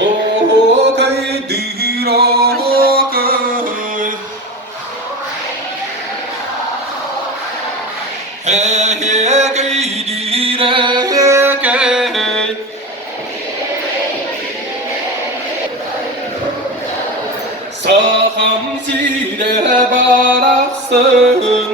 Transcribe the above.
ô cây đi đó cây hè cây đi ra cây sa kham si de barak sơn